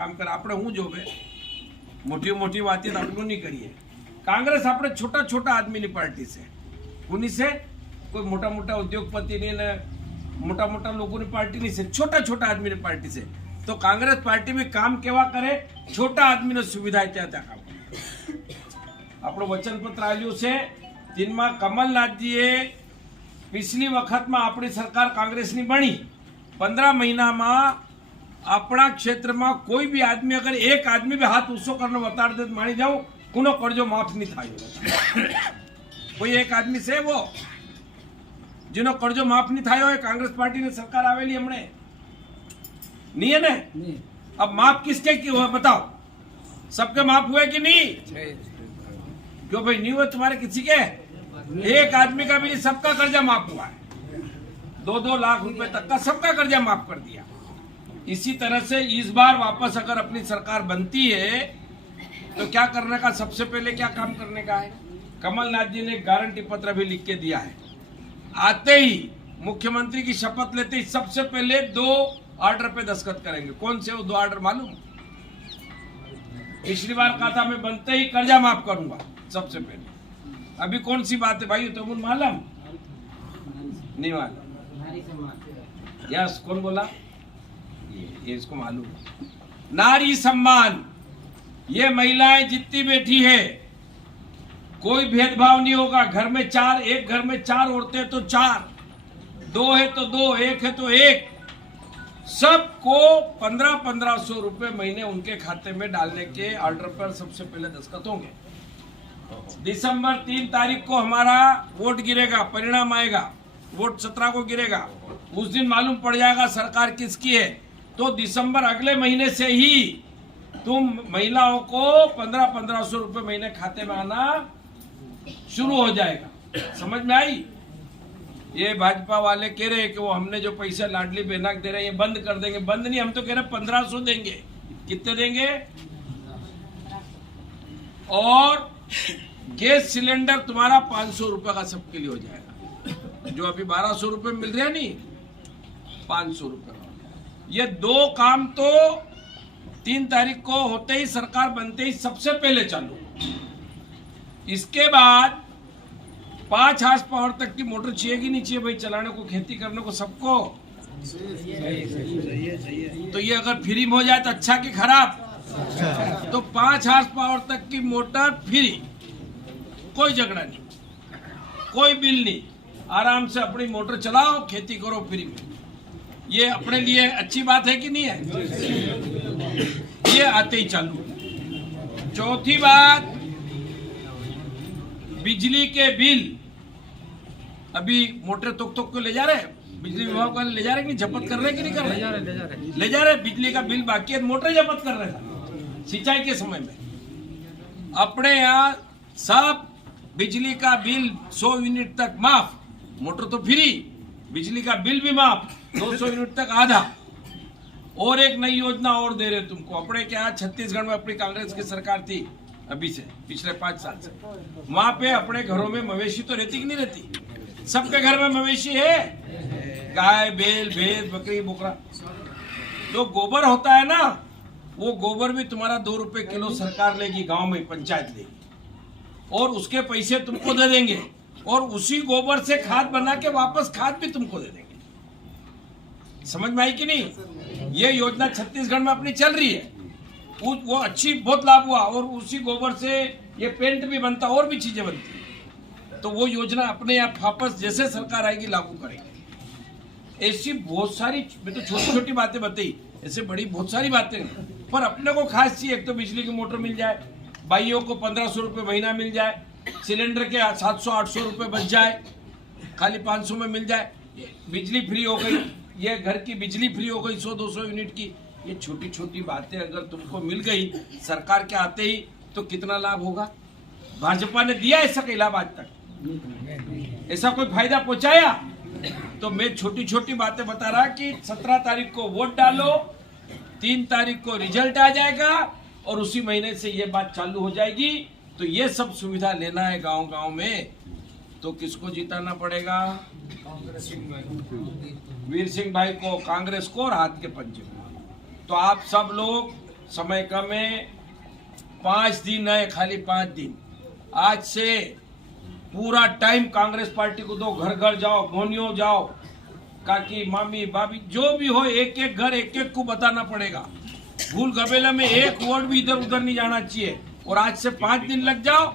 કામ કરે આપણે હું જોવે મોટી મોટી વાતો તો આપણે નહીં કરીએ कांग्रेस આપણે छोटा छोटा आदमी ની पार्टी से કોની से कोई मोटा मोटा उद्योगपति ने मोटा मोटा लोगों ने पार्टी नहीं से छोटा छोटा आदमी ने पार्टी से तो कांग्रेस पार्टी में काम केवा करे छोटा आदमी ने सुविधा त्या त्या काम આપણો વચનપત્ર આવ્યું છે जिनमें कमलनाथजीए पिछली वखत में अपनी सरकार कांग्रेस ની बनी 15 महीना में अपना क्षेत्र में कोई भी आदमी अगर एक आदमी भी हाथ ऊंचो करने बता दे मानी जाऊं कुनो कर्जो माफ नहीं था कोई एक आदमी से वो जिनो कर्जो माफ नहीं था कांग्रेस पार्टी ने सरकार आवेली हमने नहीं है ने अब माफ किसके की हुआ बताओ सबके माफ हुए कि नहीं क्यों भाई नहीं हुए तुम्हारे किसी के एक आदमी का भी नहीं सबका कर्जा माफ हुआ है 2-2 लाख रुपए तक का सबका कर्जा माफ कर दिया। इसी तरह से इस बार वापस अगर अपनी सरकार बनती है तो क्या करने का सबसे पहले क्या काम करने का है कमलनाथ जी ने गारंटी पत्र भी लिख के दिया है। आते ही मुख्यमंत्री की शपथ लेते ही सबसे पहले 2 ऑर्डर पे दस्तखत करेंगे। कौन से वो 2 ऑर्डर मालूम? पिछली बार खाता में बनते ही कर्जा माफ करूंगा सबसे पहले। अभी कौन सी बात है भाई तो मालूम नहीं मालूम? यस कौन बोला? ये इसको मालूम। नारी सम्मान ये महिलाएं जितनी बैठी है कोई भेदभाव नहीं होगा। घर में 4 एक घर में 4 औरतें तो 4 2 है तो 2 1 है तो 1 सबको 1500 रुपए महीने उनके खाते में डालने के ऑर्डर पर सबसे पहले दस्तखत होंगे। दिसंबर 3 तारीख को हमारा वोट गिरेगा परिणाम आएगा वोट 17 को गिरेगा उस दिन मालूम पड़ जाएगा सरकार किसकी है। तो दिसंबर अगले महीने से ही तुम महिलाओं को 1500 रुपए महीने खाते में आना शुरू हो जाएगा। समझ में आई? ये भाजपा वाले कह रहे हैं कि वो हमने जो पैसे लाडली बहना दे रहे हैं ये बंद कर देंगे। बंद नहीं हम तो कह रहे 1500 देंगे। कितने देंगे? और गैस सिलेंडर तुम्हारा 500 रुपए का सबके लिए हो जाएगा। जो अभी 1200 रुपए मिल रहे हैं नहीं 500 रुपए। ये 2 काम तो 3 तारीख को होते ही सरकार बनते ही सबसे पहले चालू। इसके बाद 5 हार्स पावर तक की मोटर चाहिए कि नहीं चाहिए भाई चलाने को खेती करने को सबको? तो ये अगर फ्री में हो जाए तो अच्छा कि खराब? तो 5 हार्स पावर तक की मोटर फ्री कोई झगड़ा नहीं कोई बिल नहीं आराम से अपनी मोटर चलाओ खेती करो फ्री में। ये अपने लिए अच्छी बात है कि नहीं है? ये आते ही चालू। चौथी बात बिजली के बिल अभी मोटर तोक को ले जा रहे हैं बिजली विभाग वाले ले जा रहे नहीं जब्त कर रहे कि नहीं कर रहे? ले जा रहे बिजली का बिल बाकी है मोटर जब्त कर रहे हैं सिंचाई के समय में। अपने यहाँ सब बिजली का बिल 100 यूनिट तक माफ मोटर तो फ्री बिजली का बिल भी माफ 200 यूनिट तक आधा। और एक नई योजना और दे रहे तुमको। अपने क्या छत्तीसगढ़ में अपनी कांग्रेस की सरकार थी अभी से पिछले 5 साल से वहां पे अपने घरों में मवेशी तो रहती कि नहीं रहती? सबके घर में मवेशी है गाय बैल भैंस बकरी बोकरा। जो गोबर होता है ना वो गोबर भी तुम्हारा 2 रुपए किलो सरकार लेगी गांव में पंचायत लेगी और उसके पैसे तुमको दे देंगे और उसी गोबर से खाद बना के वापस खाद भी तुमको दे देंगे। समझ में आई कि नहीं? ये योजना छत्तीसगढ़ में अपनी चल रही है वो अच्छी बहुत लाभ हुआ और उसी गोबर से ये पेंट भी बनता और भी चीजें बनती। तो वो योजना अपने आप वापस जैसे सरकार आएगी लागू करेगी। ऐसी बहुत सारी मैं तो छोटी छोटी बातें बताई ऐसे बड़ी बहुत सारी बातें पर अपने को खास चाहिए। एक तो बिजली की मोटर मिल जाए भाइयों को 1500 रुपए महीना मिल जाए सिलेंडर के 700-800 रुपए बच जाए खाली 500 में मिल जाए बिजली फ्री हो गई ये घर की बिजली फ्री हो गई 100-200 यूनिट की। ये छोटी छोटी बातें अगर तुमको मिल गई सरकार के आते ही तो कितना लाभ होगा? भाजपा ने दिया ऐसा कोई लाभ आज तक? ऐसा कोई फायदा पहुंचाया? तो मैं छोटी छोटी बातें बता रहा कि 17 तारीख को वोट डालो 3 तारीख को रिजल्ट आ जाएगा और उसी महीने से ये बात चालू हो जाएगी। तो ये सब सुविधा लेना है गांव गांव में तो किसको जिताना पड़ेगा? वीर सिंह भाई को कांग्रेस को और हाथ के पंजे। तो आप सब लोग समय कम है, 5 दिन है, खाली 5 दिन। आज से पूरा टाइम कांग्रेस पार्टी को दो, घर घर जाओ, मोनियो जाओ, काकी मामी भाभी जो भी हो, एक एक घर एक एक को बताना पड़ेगा। भूल घबेला में एक वोट भी इधर उधर नहीं जाना चाहिए। और आज से 5 दिन लग जाओ,